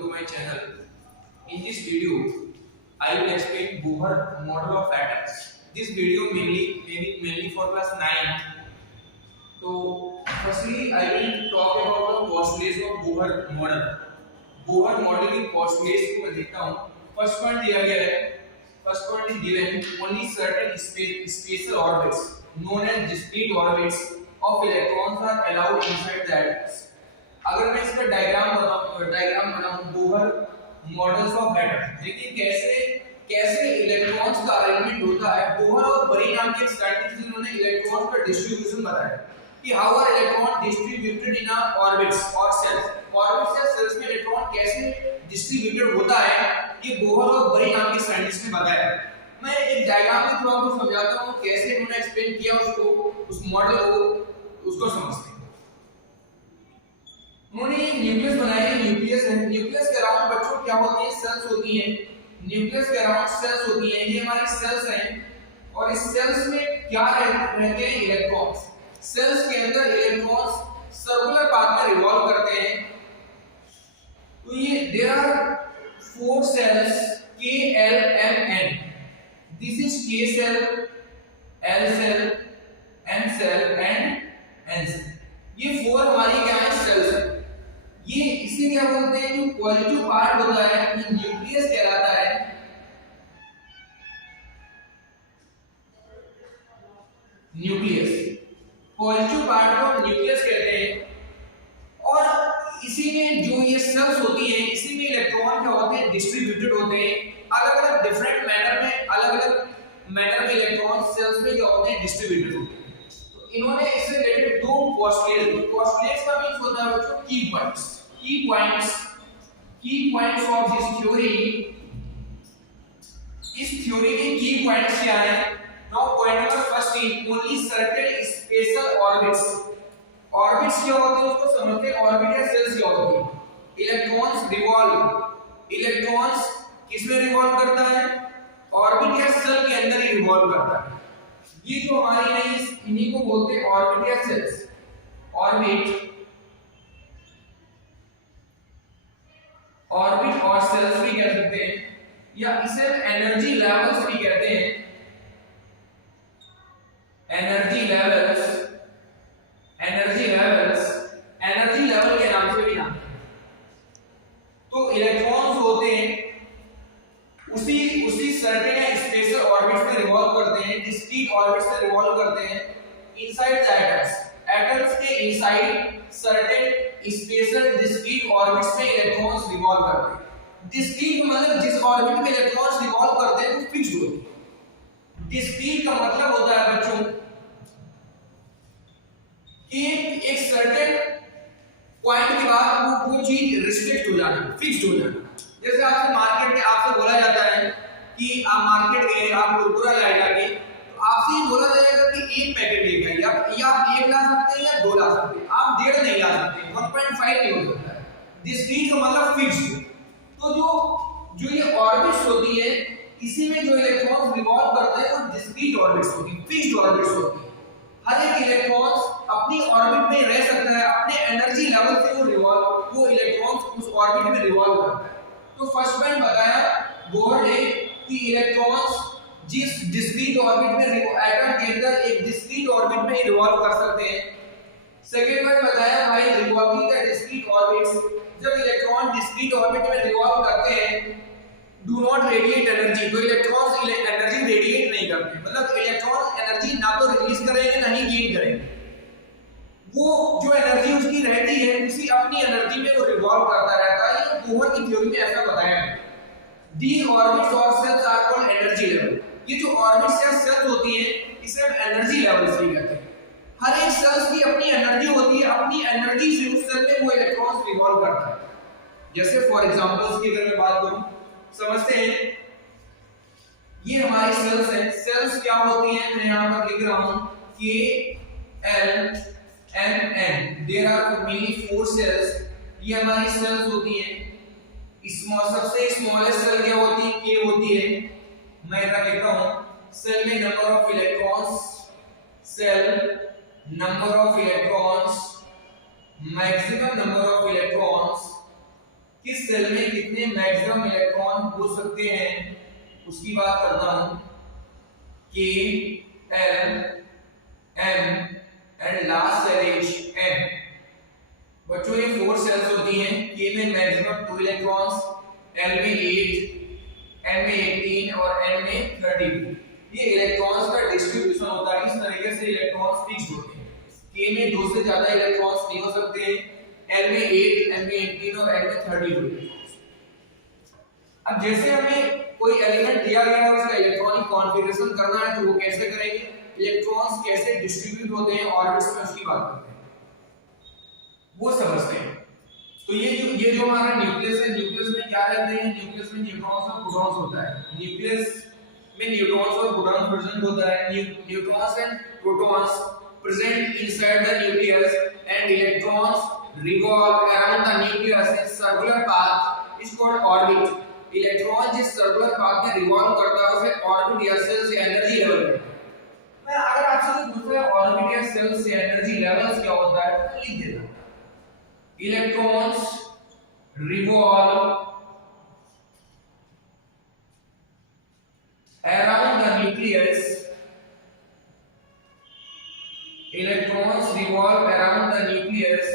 welcome to my channel. In this video, I will explain Bohr model of atoms. This video mainly for class 9. So, firstly, I will talk about the postulates of Bohr model. Bohr model की postulates को मैं देखता हूँ. First point दिया गया है. First point is given. Only certain spatial orbits, known as discrete orbits, of electrons are allowed inside the atoms. अगर मैं इसका डायग्राम बनाऊं बोहर मॉडल्स ऑफ एटम, देखिए कैसे इलेक्ट्रॉन्स का अरेंजमेंट होता है. बोहर और बरी नाम के साइंटिस्ट जिन्होंने इलेक्ट्रॉन्स का डिस्ट्रीब्यूशन बताया कि how are electron distributed in orbits और सेल्स. ऑर्बिट्स या सेल्स में इलेक्ट्रॉन कैसे डिस्ट्रीब्यूटेड होता है, ये बोहर और बरी नाम के साइंटिस्ट ने बताया. मैं एक डायग्राम के थ्रू आपको समझाता हूं कैसे उन्होंने एक्सप्लेन किया उसको, उस मॉडल को, उसको समझते हैं. उन्होंने न्यूक्लियस बनाया है. न्यूक्लियस है, न्यूक्लियस के अराउंड बच्चों क्या होती है, सेल्स होती हैं. न्यूक्लियस के अराउंड सेल्स होती हैं. ये हमारी सेल्स हैं और इस सेल्स में क्या रहते हैं, इलेक्ट्रॉन्स. सेल्स के अंदर इलेक्ट्रॉन्स सर्कुलर पाथ में रिवॉल्व करते हैं. तो ये there are 4 shells K L M N. This is K shell, L shell, M shell and N shell. ये 4 हमारी क्या है, सेल्स है. ये इसे क्या बोलते हैं, जो पॉजिटिव पार्ट होता है ये न्यूक्लियस कहलाता है. न्यूक्लियस, पॉजिटिव पार्ट को न्यूक्लियस कहते हैं. और इसी में जो ये सेल्स होती हैं, इसी में इलेक्ट्रॉन क्या होते हैं, डिस्ट्रीब्यूटेड होते हैं. अलग-अलग डिफरेंट मैनर में, अलग-अलग मैनर में इलेक्ट्रॉन सेल्स में क्या होते हैं, डिस्ट्रीब्यूटेड होते हैं. तो इन्होंने इससे रिलेटेड 2 पोस्टुलेट्स का मींस होता है बच्चों की पॉइंट्स. की पॉइंट्स ऑफ दिस थ्योरी. इस थ्योरी के की पॉइंट्स क्या हैं? Now point number first is only certain special orbits. Orbits क्या होते हैं उसको समझते हैं. ऑर्बिट या सेल्स क्या होती है, इलेक्ट्रॉन्स रिवॉल्व. इलेक्ट्रॉन्स किसमें रिवॉल्व करता है, ऑर्बिट या सेल के अंदर ही रिवॉल्व करता है. ये जो हमारी है इन्हीं को बोलते हैं ऑर्बिट या सेल्स. ऑर्बिट और सेल्स भी कह सकते हैं, या इसे एनर्जी लेवल्स भी कहते हैं. एनर्जी लेवल के नाम से भी नाम. तो इलेक्ट्रॉन्स होते हैं उसी सर्टेन स्पेशल ऑर्बिट्स में रिवॉल्व करते हैं, डिस्क्रीट ऑर्बिट्स में रिवॉल्व करते हैं इनसाइड द एटम्स. एटम्स के inside certain special discrete orbits में इलेक्ट्रॉन्स रिवॉल्व करते हैं. डिस्क्रीट मतलब जिस ऑर्बिट में इलेक्ट्रॉन्स रिवॉल्व करते हैं वो फिक्स्ड होती है. डिस्क्रीट का मतलब होता है बच्चों कि एक सर्टेन पॉइंट के बाद वो चीज रिस्ट्रिक्ट हो जाना, फिक्स्ड हो जाना. जैसे आपसे मार्केट में आपसे बोला जाता है कि आप मार्केट गए, आप कुरकुरा लाएंगे, तो आपसे ये बोला जाएगा कि एक पैकेट लेके आइए. आप 1 ला सकते हैं या 2 ला सकते हैं, आप 1.5 नहीं ला सकते, 1.5 नहीं हो सकता है. डिस्क्रीट का मतलब फिक्स्ड. तो जो ये ऑर्बिट्स होती है इसी में जो इलेक्ट्रॉन्स रिवॉल्व करते हैं वो डिस्क्रीट ऑर्बिट्स होती है, फिक्स्ड ऑर्बिट्स होती है. हर एक इलेक्ट्रॉन्स अपनी ऑर्बिट में रह सकता है, अपने एनर्जी लेवल से वो इलेक्ट्रॉन्स उस ऑर्बिट में रिवॉल्व करता है. तो फर्स्ट पॉइंट बताया बोहर ने कि इलेक्ट्रॉन्स जिस डिस्क्रीट ऑर्बिट में एटम के अंदर एक डिस्क्रीट ऑर्बिट में रिवॉल्व कर सकते हैं. सेकंड पॉइंट बताया भाई रिवॉल्विंग द डिस्क्रीट ऑर्बिट्स. जब इलेक्ट्रॉन डिस्क्रीट ऑर्बिट में रिवॉल्व करते हैं डू नॉट रेडिएट एनर्जी. तो इलेक्ट्रॉन्स एनर्जी रेडिएट नहीं करते, मतलब इलेक्ट्रॉन एनर्जी ना तो रिलीज करेंगे ना ही गेन करेंगे. वो जो एनर्जी उसकी रहती है उसी अपनी एनर्जी में वो रिवॉल्व करता रहता है. ये बोहर की थ्योरी में ऐसा बताया है. दी ऑर्बिट्स और shells are called energy level. ये जो ऑर्बिट्स या सेल्स होती है इसे हम एनर्जी लेवल्स भी कहते हैं. हर एक सेल्स की अपनी एनर्जी होती है, अपनी एनर्जी से उस सेल में वो इलेक्ट्रॉन्स रिवॉल्व करता है. जैसे फॉर एग्जांपल्स की अगर मैं बात करूं, समझते हैं ये हमारी सेल्स है. सेल्स क्या होती हैं, मैं यहां पर लिख रहा हूं K L M N. There are mainly 4 shells. ये हमारी सेल्स होती हैं. सबसे स्मॉलेस्ट सेल क्या होती है, K होती है. मैं इधर लिखता हूं सेल में number of electrons, shell number of electrons, maximum number of electrons किस सेल में कितने मैक्सिमम इलेक्ट्रॉन हो सकते हैं उसकी बात करता हूं। K, L, M and last shell is N। बच्चों ये 4 सेल्स होती हैं। K में मैक्सिमम 2 इलेक्ट्रॉन्स, L में 8, M में 18 और N में 32। ये इलेक्ट्रॉन्स का डिस्ट्रीब्यूशन होता है। इस तरीके से इलेक्ट्रॉन्स फिक्स होते हैं। K में 2 से ज्यादा इलेक्ट्रॉन्स नहीं हो सकते, L में 8, M में 18 और N में 32। अब जैसे हमें कोई एलिमेंट दिया गया है उसका इलेक्ट्रॉनिक कॉन्फ़िगरेशन करना है तो वो कैसे करेंगे, इलेक्ट्रॉन्स कैसे डिस्ट्रीब्यूट होते हैं ऑर्बिट्स में उसकी बात करते हैं, वो समझते हैं। तो ये जो हमारा न्यूक्लियस है, न्यूक्लियस में क्या रहते हैं, न्यूक्लियस में न्यूट्रॉन्स और प्रोटॉन्स होता है। न्यूक्लियस में न्यूट्रॉन्स और प्रोटॉन्स प्रेजेंट होता है। Neutrons and protons present inside the nucleus and electrons revolve around the nucleus in circular path is called orbit। Electron जिस सर्कुलर पाथ में रिवॉल्व करता है उसे ऑर्बिट या सेल से एनर्जी लेवल कहते हैं। मैं अगर आपसे कोई पूछे ऑर्बिट या सेल से एनर्जी लेवल्स क्या होता है तो लिख देना, electrons revolve around the nucleus, electrons revolve around the nucleus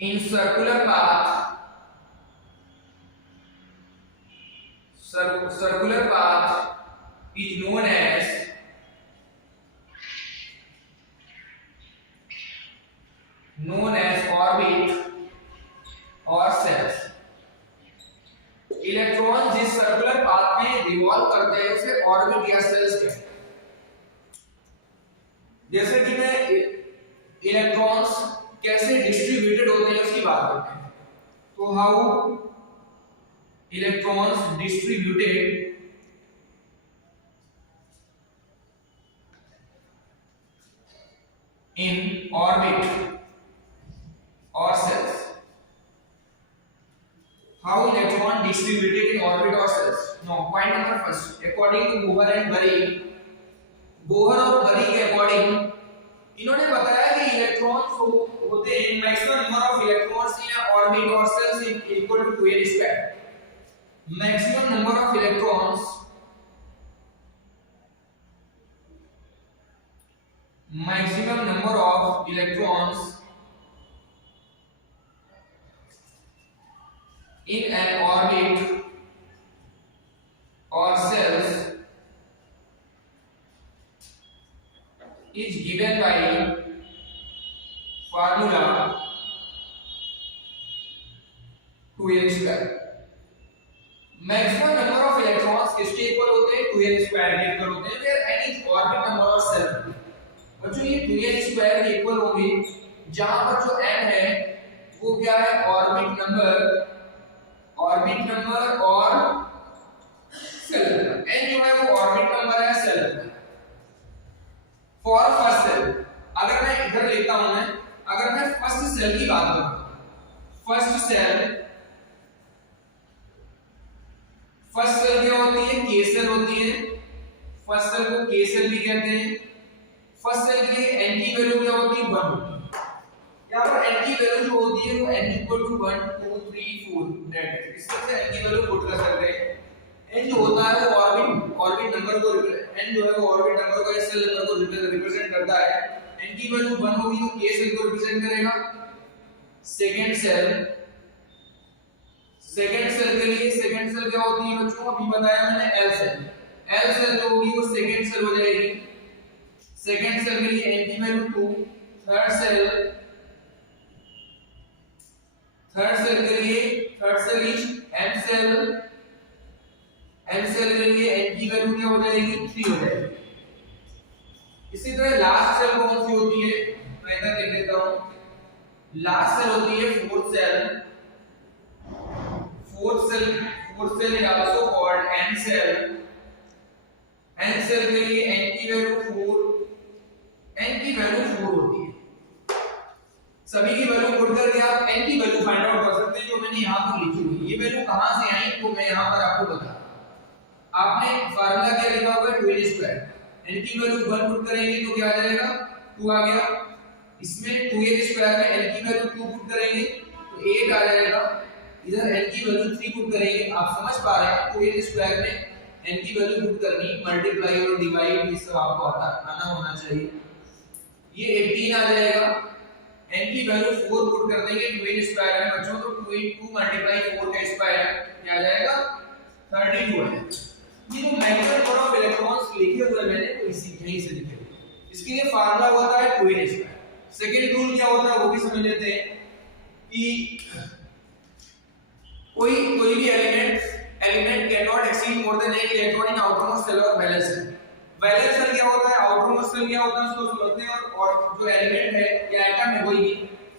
in circular path, circular path is known as orbit or cells। Electron जिस सर्कुलर पाथ में रिवॉल्व करते हैं उसे ऑर्बिट या सेल्स कहते हैं। जैसे कि मैं इलेक्ट्रॉन्स कैसे डिस्ट्रीब्यूटेड होते हैं उसकी बात करते हैं। तो how electrons distributed in orbit or cells, how electron distributed in orbit or cells। now point number first, according to Bohr and Bury, Bohr और बरी के अकॉर्डिंग इन्होंने बताया कि इलेक्ट्रॉन्स होते हैं maximum number of electrons in orbit or shells is equal to 2n square. Maximum number of electrons in an orbit or cells is given by formula 2n square। Maximum number of electrons किसके equal होते हैं, 2n square के equal होते हैं। फिर any orbit number of shell, बच्चों ये 2n square के इक्वल होंगे जहां पर जो n है वो क्या है, ऑर्बिट नंबर और सेल नंबर। n जो है वो ऑर्बिट नंबर है, shell number. For first shell, अगर मैं इधर लेता हूं अगर मैं फर्स्ट सेल की बात करूं, फर्स्ट सेल क्या होती है, के सेल होती है। फर्स्ट सेल को के सेल भी कहते हैं। फर्स्ट सेल के लिए n की वैल्यू क्या होती है, 1 होती है। यहां पर n की वैल्यू जो होती है वो n = 1 2 3 4 दैट है। इस तरह से n की वैल्यू पुट कर सकते हैं। n जो होता है वो ऑर्बिट नंबर को n जो है वो ऑर्बिट नंबर को सेल नंबर को रिप्रेजेंट करता है। n की वैल्यू 1 होगी तो k सेल को रिप्रेजेंट करेगा। सेकंड सेल के लिए सेकंड सेल क्या होती है बच्चों, अभी बताया मैंने, l सेल जो होगी वो सेकंड सेल हो जाएगी। सेकंड सेल के लिए n की वैल्यू 2। थर्ड सेल के लिए third shell is m shell के लिए n की वैल्यू क्या हो जाएगी, 3 हो जाएगी। इसी तरह लास्ट सेल कौन सी होती है, मैं इधर लिख देता हूं। लास्ट सेल होती है fourth shell is also called n cell। n cell के लिए n की वैल्यू 4 होती है। सभी की वैल्यू पुट करके आप n की वैल्यू फाइंड आउट कर सकते हैं जो मैंने यहां पर लिखी हुई है। ये वैल्यू कहां से आई तो मैं यहां पर आपको बता, आपने फार्मूला क्या लिखा होगा, 2n स्क्वायर। n की वैल्यू 1 पुट करेंगे तो क्या आ जाएगा, 2 आ गया। इसमें 2n स्क्वायर में n की वैल्यू 2 पुट करेंगे तो 8 आ जाएगा, इधर n की वैल्यू 3 पुट करेंगे, आप समझ पा रहे हैं 2n स्क्वायर में n की वैल्यू पुट करनी, मल्टीप्लाई और डिवाइड ये सब आपको आना होना चाहिए। ये 18 आ जाएगा, n की वैल्यू 4 पुट कर देंगे 2n स्क्वायर में बच्चों, तो 2 मल्टीप्लाई 4 का स्क्वायर क्या आ जाएगा 32 आ जाएगा। ये जो मैक्सिमम नंबर ऑफ इलेक्ट्रॉन्स लिखे हुए मैंने वो इसी यहीं से लिखे हुए। इसके लिए फार्मूला होता है 2n स्क्वायर। सेकंड रूल क्या होता है वो भी समझ लेते हैं कि कोई भी element cannot exceed more than 8 electron in outermost shell और वैलेंस शेल। वैलेंस शेल क्या होता है, आउटरमोस्ट शेल क्या होता है उसको समझते हैं। और जो एलिमेंट है या एटम है कोई भी,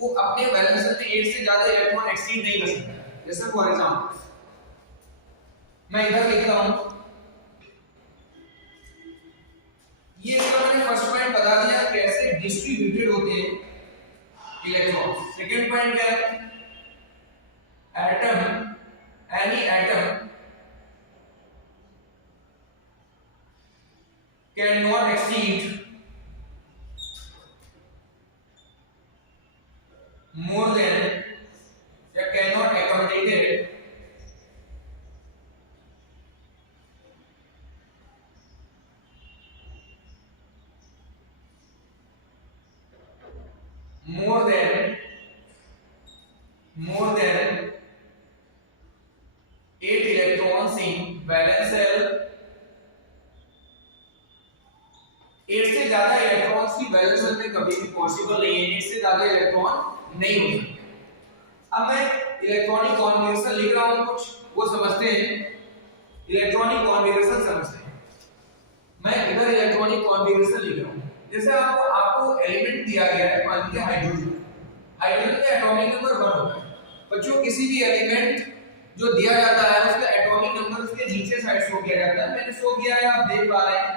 वो अपने वैलेंस शेल में 8 से ज्यादा इलेक्ट्रॉन एक्सीड नहीं कर सकता। जैसे फॉर एग्जांपल मैं इधर लिख रहा हूं, ये तो मैंने फर्स्ट पॉइंट बता दिया कैसे डिस्ट्रीब्यूटेड होते हैं इलेक्ट्रॉन्स। सेकंड पॉइंट क्या है, atom any atom cannot exceed more than या cannot accommodate more than 8 electrons in valence shell। 8 से ज्यादा इलेक्ट्रॉन्स की वैलेंस शेल में कभी भी पॉसिबल नहीं है, 8 से ज्यादा इलेक्ट्रॉन नहीं हो सकते। अब मैं इलेक्ट्रॉनिक कॉन्फ़िगरेशन लिख रहा हूं, कुछ वो समझते हैं। इलेक्ट्रॉनिक कॉन्फ़िगरेशन समझते हैं। मैं इधर इलेक्ट्रॉनिक कॉन्फ़िगरेशन लिख रहा हूं। जैसे आपको एलिमेंट दिया गया है, मान लीजिए हाइड्रोजन। हाइड्रोजन का एटॉमिक नंबर 1 होता है। बच्चों किसी भी एलिमेंट जो दिया जाता है उसका एटॉमिक नंबर उसके नीचे साइड शो किया जाता है। मैंने शो किया है, आप देख पा रहे हैं।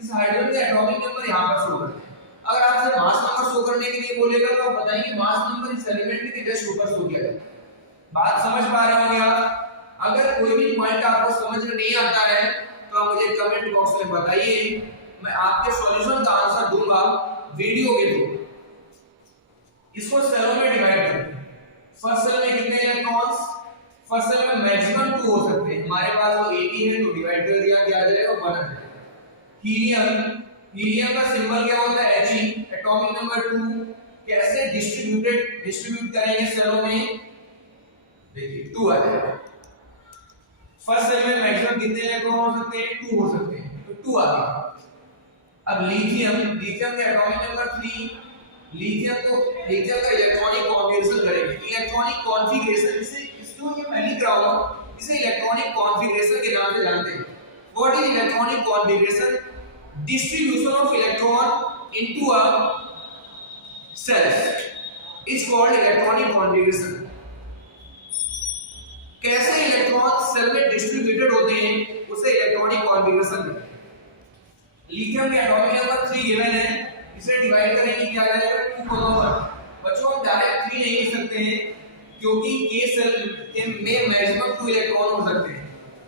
इस हाइड्रोजन का एटॉमिक नंबर यहां पर शो करते हैं। अगर आपसे मास नंबर शो करने के लिए बोलेगा तो आप बताएंगे मास नंबर इस एलिमेंट के जस्ट ऊपर शो किया जाता है। बात समझ पा रहे होंगे आप। अगर कोई भी पॉइंट आपको समझ में नहीं आता है तो आप मुझे कमेंट बॉक्स में बताइए, मैं आपके सॉल्यूशन का आंसर दूंगा वीडियो के थ्रू। इसको सेलों में डिवाइड करते हैं। फर्स्ट सेल में कितने इलेक्ट्रॉन्स, फर्स्ट सेल में मैक्सिमम 2 हो सकते हैं। हमारे पास तो एक ही है तो डिवाइड कर दिया, क्या आ जाएगा 1 आ जाएगा। हीलियम का सिंबल क्या होता है He, एटॉमिक नंबर 2। कैसे डिस्ट्रीब्यूट करेंगे सेलों में, देखिए 2 आ जाएगा। फर्स्ट सेल में मैक्सिमम कितने इलेक्ट्रॉन हो सकते हैं, 2 हो सकते हैं, तो 2 आ गया। अब लिथियम का एटॉमिक नंबर 3। लिथियम का इलेक्ट्रॉनिक कॉन्फ़िगरेशन करेंगे। इलेक्ट्रॉनिक कॉन्फ़िगरेशन इसको ये मैं लिख रहा हूं, इसे इलेक्ट्रॉनिक कॉन्फ़िगरेशन के नाम से जानते हैं। What is electronic configuration? Distribution of electron into a shells is called electronic configuration. कैसे इलेक्ट्रॉन सेल में डिस्ट्रीब्यूटेड होते हैं उसे इलेक्ट्रॉनिक कॉन्फ़िगरेशन कहते हैं। लिथियम के एटॉमिक नंबर 3 गिवन है, इसे डिवाइड करेंगे क्या आ जाएगा 2 को 2 पर। बच्चों हम डायरेक्ट 3 नहीं लिख सकते हैं क्योंकि K सेल में मैक्सिमम 2 इलेक्ट्रॉन हो सकते हैं।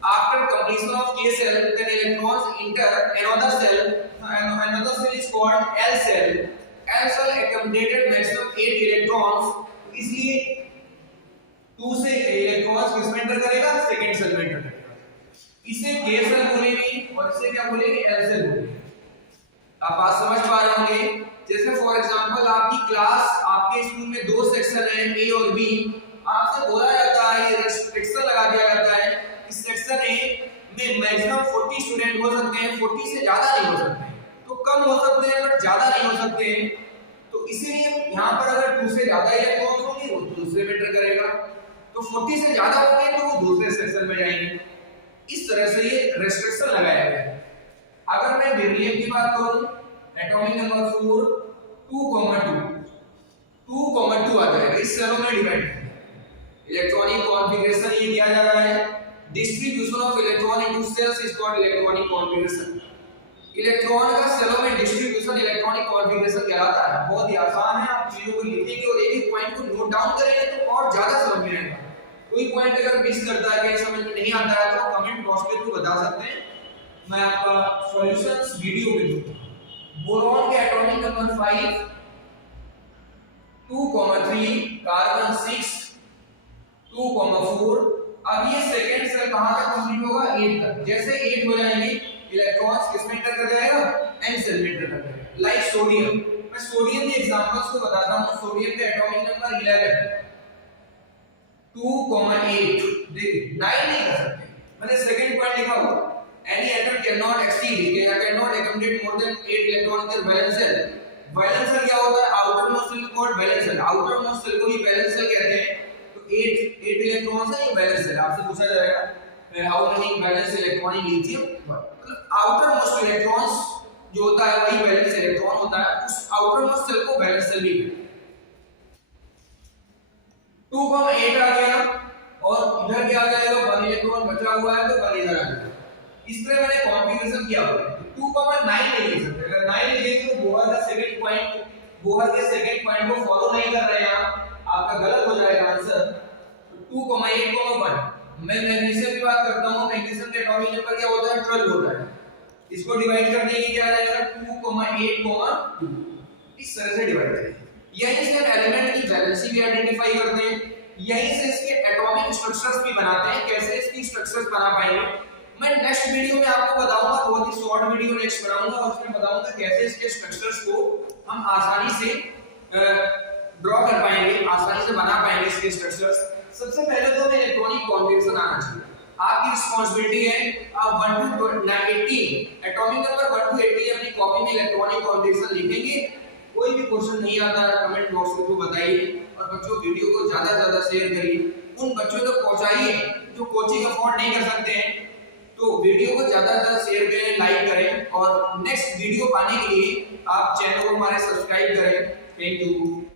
After completion of K shell then electrons enter another cell is called L cell। L cell accommodated maximum 8 electrons, इसलिए 2 से इलेक्ट्रॉन्स किस में एंटर करेगा, सेकंड सेल में एंटर करेगा। इसे K सेल बोलेंगे और इसे क्या बोलेंगे, L सेल बोलेंगे। आप बात समझ पा रहे होंगे। जैसे फॉर एग्जांपल आपकी क्लास, आपके स्कूल में 2 सेक्शन है A और B। आपसे बोला जाता है, ये रेस्ट्रिक्शन लगा दिया जाता है, इस सेक्शन A में मैक्सिमम 40 स्टूडेंट हो सकते हैं, 40 से ज्यादा नहीं हो सकते, तो कम हो सकते हैं बट ज्यादा नहीं हो सकते हैं। तो इसीलिए यहाँ पर अगर 2 से ज्यादा इलेक्ट्रॉन होंगे वो दूसरे में एंटर करेगा, तो 40 से ज्यादा होंगे तो वो दूसरे सेक्शन में जाएंगे। इस तरह से ये रेस्ट्रिक्शन लगाया गया है। अगर मैं बेरिलियम की बात करूं, एटॉमिक नंबर 4 2,2 आ जाएगा। इस सेलों में डिवाइड इलेक्ट्रॉनिक कॉन्फ़िगरेशन ये दिया जा रहा है। Distribution of electron into shells is called electronic configuration. Electron का सेलों में डिस्ट्रीब्यूशन इलेक्ट्रॉनिक कॉन्फ़िगरेशन कहलाता है। बहुत ही आसान है, आप चीजों को लिखेंगे और एक-एक पॉइंट को नोट डाउन करेंगे तो और ज्यादा समझ में आएगा। कोई पॉइंट अगर मिस करता है, कहीं समझ में नहीं आता है तो कमेंट बॉक्स में बता सकते हैं, मैं आपका सॉल्यूशंस वीडियो में दूंगा। बोरॉन के एटॉमिक नंबर 5 2,3 कार्बन 6 2,4। अब ये सेकंड सेल कहां तक कंप्लीट होगा 8 तक। जैसे 8 हो जाएंगे इलेक्ट्रॉन्स किस में एंटर कर जाएगा n सेल में एंटर कर जाएगा। लाइक सोडियम, मैं सोडियम के एग्जांपल्स को बताता हूं। सोडियम का एटॉमिक नंबर 11 2,8 देखिए 9 नहीं कर सकते, मैंने सेकंड पॉइंट लिखा हुआ any atom cannot exceed cannot accommodate more than 8 electrons in their valence shell। Valence shell क्या होता है आउटर मोस्ट सेल को valence shell, outermost shell को ही वैलेंस सेल कहते हैं। तो 8 इलेक्ट्रॉन्स है ये वैलेंस सेल। आपसे पूछा जाएगा how many valence electron in lithium, मतलब आउटर मोस्ट इलेक्ट्रॉन्स जो होता है वही वैलेंस इलेक्ट्रॉन होता है, उस आउटर मोस्ट सेल को वैलेंस सेल भी कहते हैं। 2,8 आ गया और इधर क्या आ जाएगा 1 इलेक्ट्रॉन बचा हुआ है तो 1 इधर आ जाएगा। इस तरह मैंने कॉन्फ़िगरेशन किया हुआ है। 2,9 नहीं लिख सकते, अगर 9 लिखेंगे तो बोहर का सेकंड पॉइंट, बोहर के सेकंड पॉइंट को फॉलो नहीं कर रहे हैं आपका गलत हो जाएगा आंसर। तो 2,8,1 मैं मैग्नीशियम की बात करता हूं। मैग्नीशियम का एटॉमिक नंबर क्या होता है 12 होता है। इसको डिवाइड करने की क्या आ जाएगा 2,8,2 इस तरह से डिवाइड करेंगे। यहीं से हम एलिमेंट की वैलेंसी भी आइडेंटिफाई करते हैं, यहीं से इसके एटॉमिक स्ट्रक्चर्स भी बनाते हैं। कैसे इसकी स्ट्रक्चर्स बना पाएंगे मैं नेक्स्ट वीडियो में आपको बताऊंगा, बहुत ही शॉर्ट वीडियो नेक्स्ट बनाऊंगा और उसमें बताऊंगा कैसे इसके स्ट्रक्चर्स को हम आसानी से ड्रॉ कर पाएंगे, आसानी से बना पाएंगे इसके स्ट्रक्चर्स। सबसे पहले तो हमें इलेक्ट्रॉनिक कॉन्फ़िगरेशन आना चाहिए। आपकी रिस्पांसिबिलिटी है आप 1 to 18 एटॉमिक नंबर 1 to 18 अपनी कॉपी में इलेक्ट्रॉनिक कॉन्फ़िगरेशन लिखेंगे। कोई भी क्वेश्चन नहीं आता है कमेंट बॉक्स में तो बताइए, और बच्चों वीडियो को ज्यादा से ज्यादा शेयर करिए, उन बच्चों तक पहुंचाइए जो कोचिंग अफोर्ड नहीं कर सकते हैं। तो वीडियो को ज्यादा से ज्यादा शेयर करें, लाइक करें, और नेक्स्ट वीडियो पाने के लिए आप चैनल को हमारे सब्सक्राइब करें। Thank you.